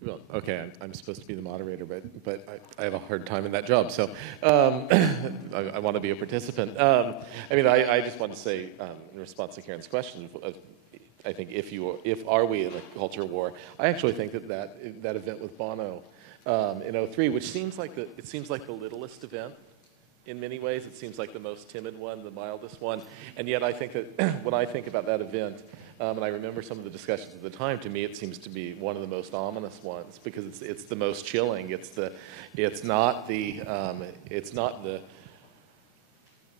Well, okay, I'm supposed to be the moderator, but I have a hard time in that job, so I want to be a participant. I just want to say, in response to Karen's question, I think if are we in a culture war, I actually think that event with Bono in '03, which seems like the littlest event in many ways. It seems like the most timid one, the mildest one, and yet I think that when I think about that event. And I remember some of the discussions at the time. To me, it seems to be one of the most ominous ones because it's the most chilling. It's not the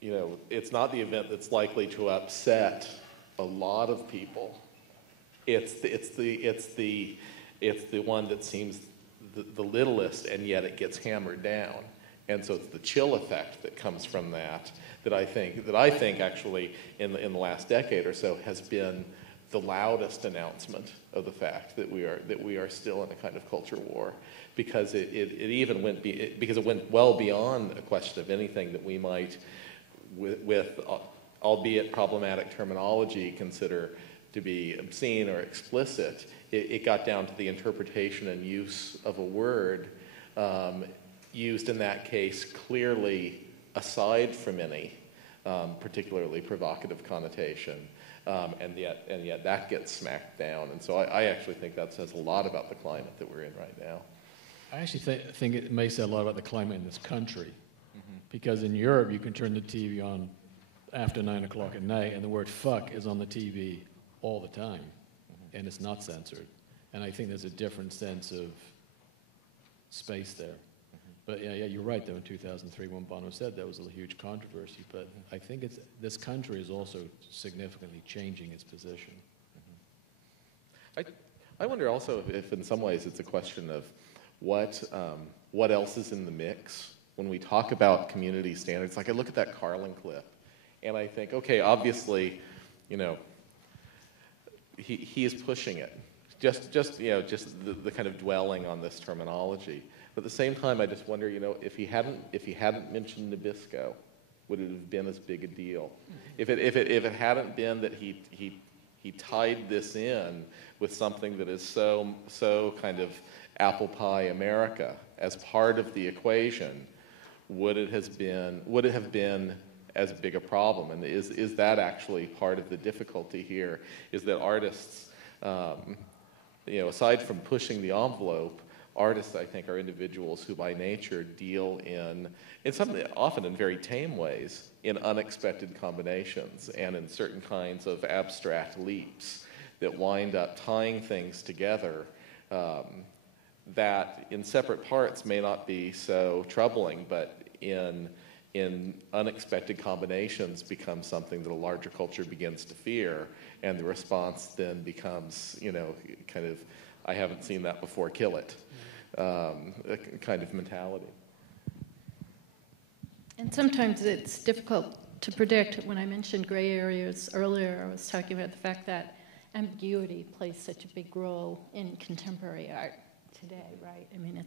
event that's likely to upset a lot of people. It's the one that seems the littlest, and yet it gets hammered down. And so it's the chill effect that comes from that I think actually in the last decade or so has been the loudest announcement of the fact that we are still in a kind of culture war, because it went well beyond a question of anything that we might, with albeit problematic terminology, consider to be obscene or explicit. It got down to the interpretation and use of a word used in that case clearly aside from any particularly provocative connotation. And yet that gets smacked down. And so I actually think that says a lot about the climate that we're in right now. I actually think it may say a lot about the climate in this country. Because in Europe, you can turn the TV on after 9 o'clock at night, and the word fuck is on the TV all the time, and it's not censored. And I think there's a different sense of space there. But yeah, you're right, though, in 2003, when Bono said there was a huge controversy. But I think this country is also significantly changing its position. I wonder also if in some ways it's a question of what else is in the mix when we talk about community standards. Like I look at that Carlin clip, and I think, okay, obviously, he is pushing it. Just the kind of dwelling on this terminology. But at the same time, I just wonder, if he hadn't mentioned Nabisco, would it have been as big a deal? If it hadn't been that he tied this in with something that is so kind of apple pie America as part of the equation, would it have been as big a problem? And is that actually part of the difficulty here? Is that artists, aside from pushing the envelope, artists, I think, are individuals who by nature deal in often in very tame ways, in unexpected combinations and in certain kinds of abstract leaps that wind up tying things together that in separate parts may not be so troubling, but in unexpected combinations become something that a larger culture begins to fear, and the response then becomes, kind of, I haven't seen that before, kill it. Kind of mentality. And sometimes it's difficult to predict. When I mentioned gray areas earlier, I was talking about the fact that ambiguity plays such a big role in contemporary art today, right? I mean,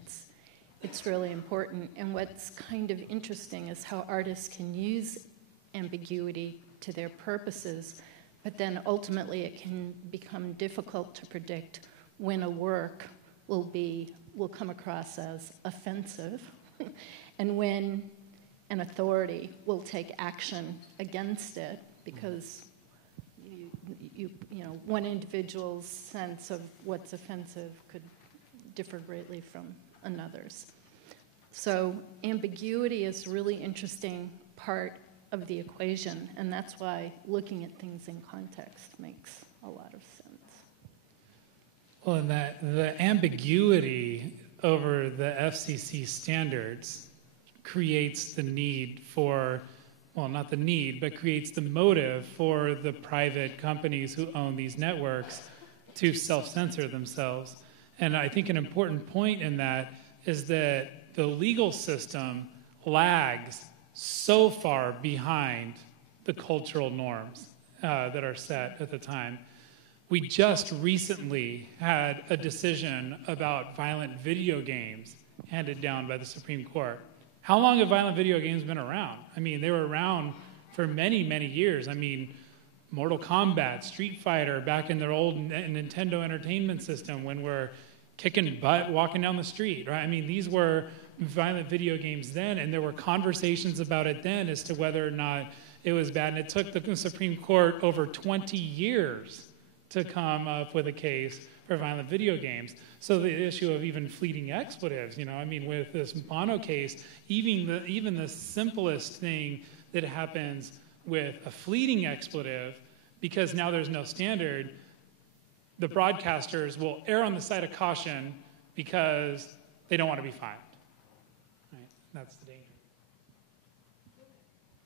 it's really important. And what's kind of interesting is how artists can use ambiguity to their purposes, but then ultimately it can become difficult to predict when a work will come across as offensive, and when an authority will take action against it, because one individual's sense of what's offensive could differ greatly from another's. So ambiguity is a really interesting part of the equation, and that's why looking at things in context makes a lot of sense. Well, and the ambiguity over the FCC standards creates the need for, well, not the need, but creates the motive for the private companies who own these networks to self-censor themselves. And I think an important point in that is that the legal system lags so far behind the cultural norms that are set at the time. We just recently had a decision about violent video games handed down by the Supreme Court. How long have violent video games been around? I mean, they were around for many, many years. I mean, Mortal Kombat, Street Fighter, back in their old Nintendo Entertainment System, when we're kicking butt, walking down the street, right? I mean, these were violent video games then, and there were conversations about it then as to whether or not it was bad. And it took the Supreme Court over 20 years to come up with a case for violent video games. So the issue of even fleeting expletives, I mean, with this Bono case, even the simplest thing that happens with a fleeting expletive, because now there's no standard, the broadcasters will err on the side of caution because they don't want to be fined. Right? That's the danger.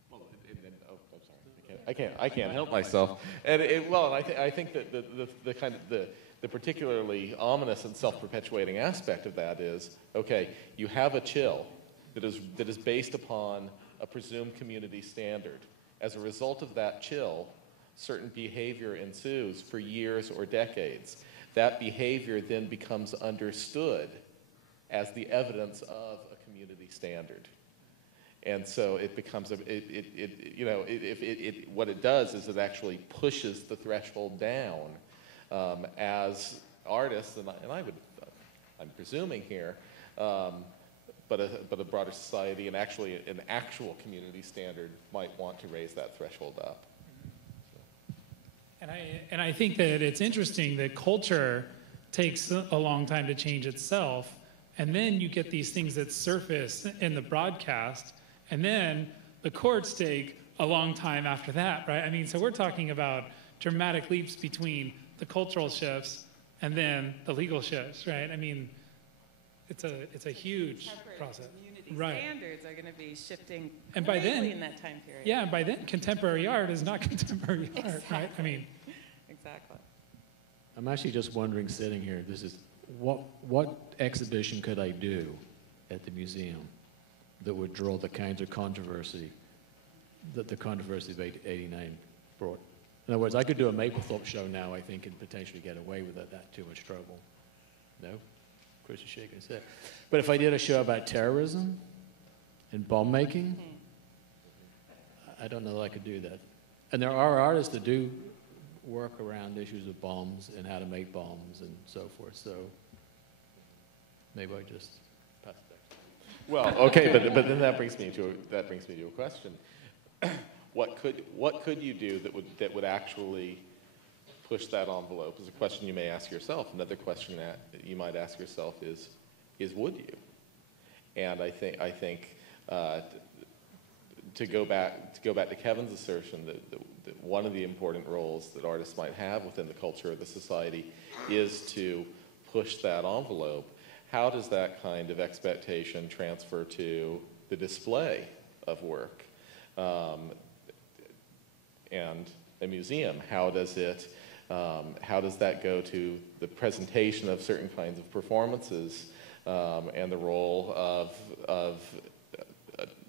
Well, I'm sorry. I can't help myself. And I think that the kind of the particularly ominous and self-perpetuating aspect of that is, okay, you have a chill that is based upon a presumed community standard. As a result of that chill, certain behavior ensues for years or decades. That behavior then becomes understood as the evidence of a community standard. And so it becomes what it does is it actually pushes the threshold down as artists, and I'm presuming here, but a broader society and actually an actual community standard might want to raise that threshold up. And I think that it's interesting that culture takes a long time to change itself, and then you get these things that surface in the broadcast, and then the courts take a long time after that, right? I mean, so we're talking about dramatic leaps between the cultural shifts and then the legal shifts, right? I mean, it's a huge process. Community standards are going to be shifting and by then, in that time period. Yeah, and by then, contemporary art is not contemporary art, right? I mean, exactly. I'm actually just wondering, sitting here, this is what exhibition could I do at the museum that would draw the kinds of controversy that the controversy of '89 brought? In other words, I could do a Mapplethorpe show now, I think, and potentially get away with it, that too much trouble. No? Chris is shaking his head. But if I did a show about terrorism and bomb making, I don't know that I could do that. And there are artists that do work around issues of bombs and how to make bombs and so forth. So maybe I just pass it back. Well, okay, but then that brings me to a question. What could you do that would actually push that envelope? Is a question you may ask yourself. Another question that you might ask yourself is would you? And I think to go back to Kevin's assertion that one of the important roles that artists might have within the culture of the society is to push that envelope. How does that kind of expectation transfer to the display of work? And a museum, how does that go to the presentation of certain kinds of performances and the role of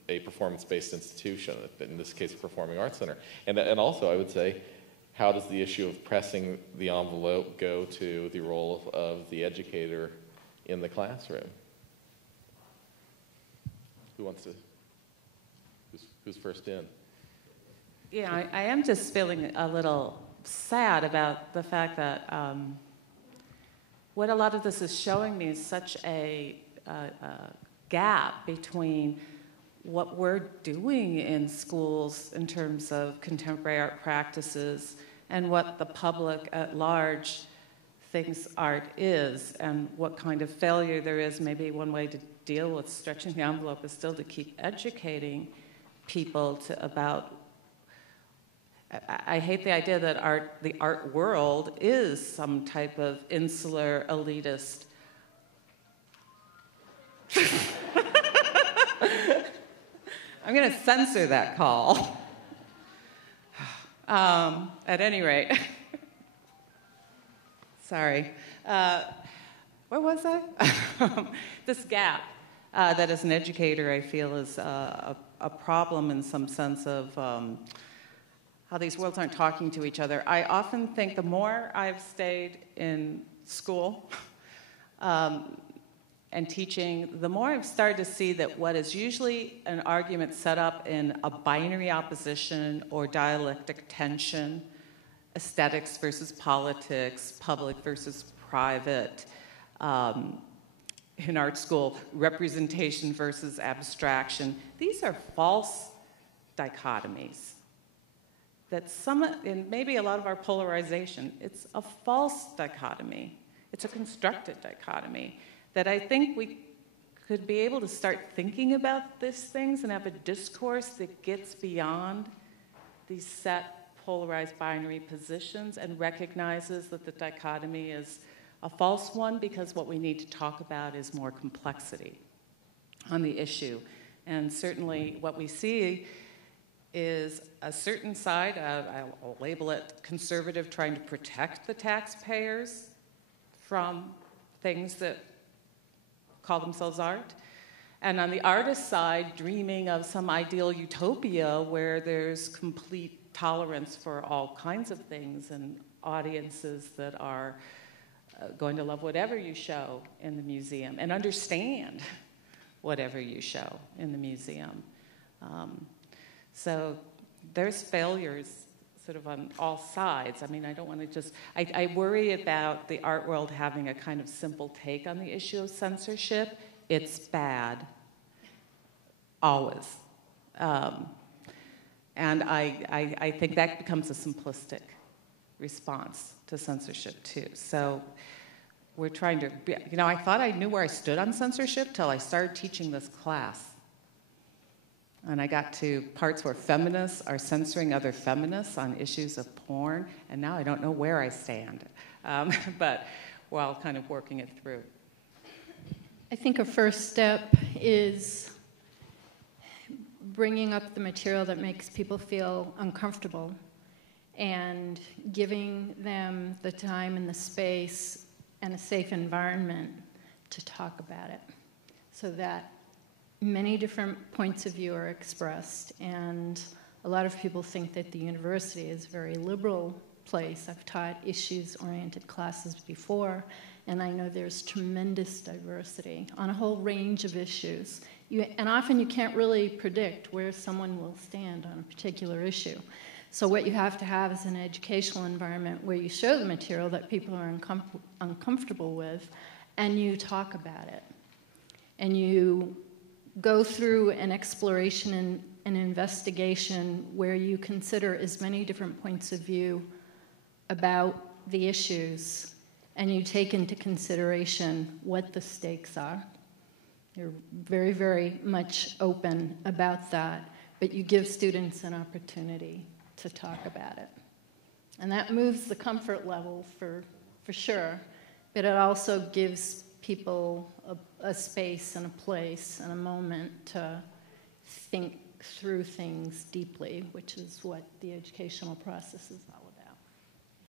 a performance-based institution, in this case a performing arts center? And also I would say, how does the issue of pressing the envelope go to the role of the educator in the classroom? Who's first in? Yeah, I am just feeling a little sad about the fact that what a lot of this is showing me is such a gap between what we're doing in schools in terms of contemporary art practices and what the public at large thinks art is, and what kind of failure there is. Maybe one way to deal with stretching the envelope is still to keep educating people about. I hate the idea that the art world is some type of insular, elitist. I'm going to censor that call. At any rate. Sorry. Where was I? This gap that as an educator I feel is a problem in some sense of how these worlds aren't talking to each other. I often think the more I've stayed in school and teaching, the more I've started to see that what is usually an argument set up in a binary opposition or dialectic tension, aesthetics versus politics, public versus private, in art school, representation versus abstraction. These are false dichotomies. That some, and maybe a lot of our polarization, it's a false dichotomy. It's a constructed dichotomy that I think we could be able to start thinking about these things and have a discourse that gets beyond these set polarized binary positions and recognizes that the dichotomy is a false one, because what we need to talk about is more complexity on the issue. And certainly what we see is a certain side, I'll label it conservative, trying to protect the taxpayers from things that call themselves art. And on the artist side, dreaming of some ideal utopia where there's complete tolerance for all kinds of things and audiences that are going to love whatever you show in the museum and understand whatever you show in the museum. So there's failures sort of on all sides. I mean, I don't want to just, I worry about the art world having a kind of simple take on the issue of censorship. It's bad, always. And I think that becomes a simplistic response to censorship too. So we're trying to, I thought I knew where I stood on censorship till I started teaching this class. And I got to parts where feminists are censoring other feminists on issues of porn, and now I don't know where I stand. But while kind of working it through. I think a first step is bringing up the material that makes people feel uncomfortable and giving them the time and the space and a safe environment to talk about it, so that many different points of view are expressed. And a lot of people think that the university is a very liberal place. I've taught issues-oriented classes before, and I know there's tremendous diversity on a whole range of issues. And often you can't really predict where someone will stand on a particular issue. So what you have to have is an educational environment where you show the material that people are uncomfortable with, and you talk about it. And you go through an exploration and an investigation where you consider as many different points of view about the issues, and you take into consideration what the stakes are. You're very, very much open about that, but you give students an opportunity to talk about it. And that moves the comfort level for sure, but it also gives people a space and a place and a moment to think through things deeply, which is what the educational process is all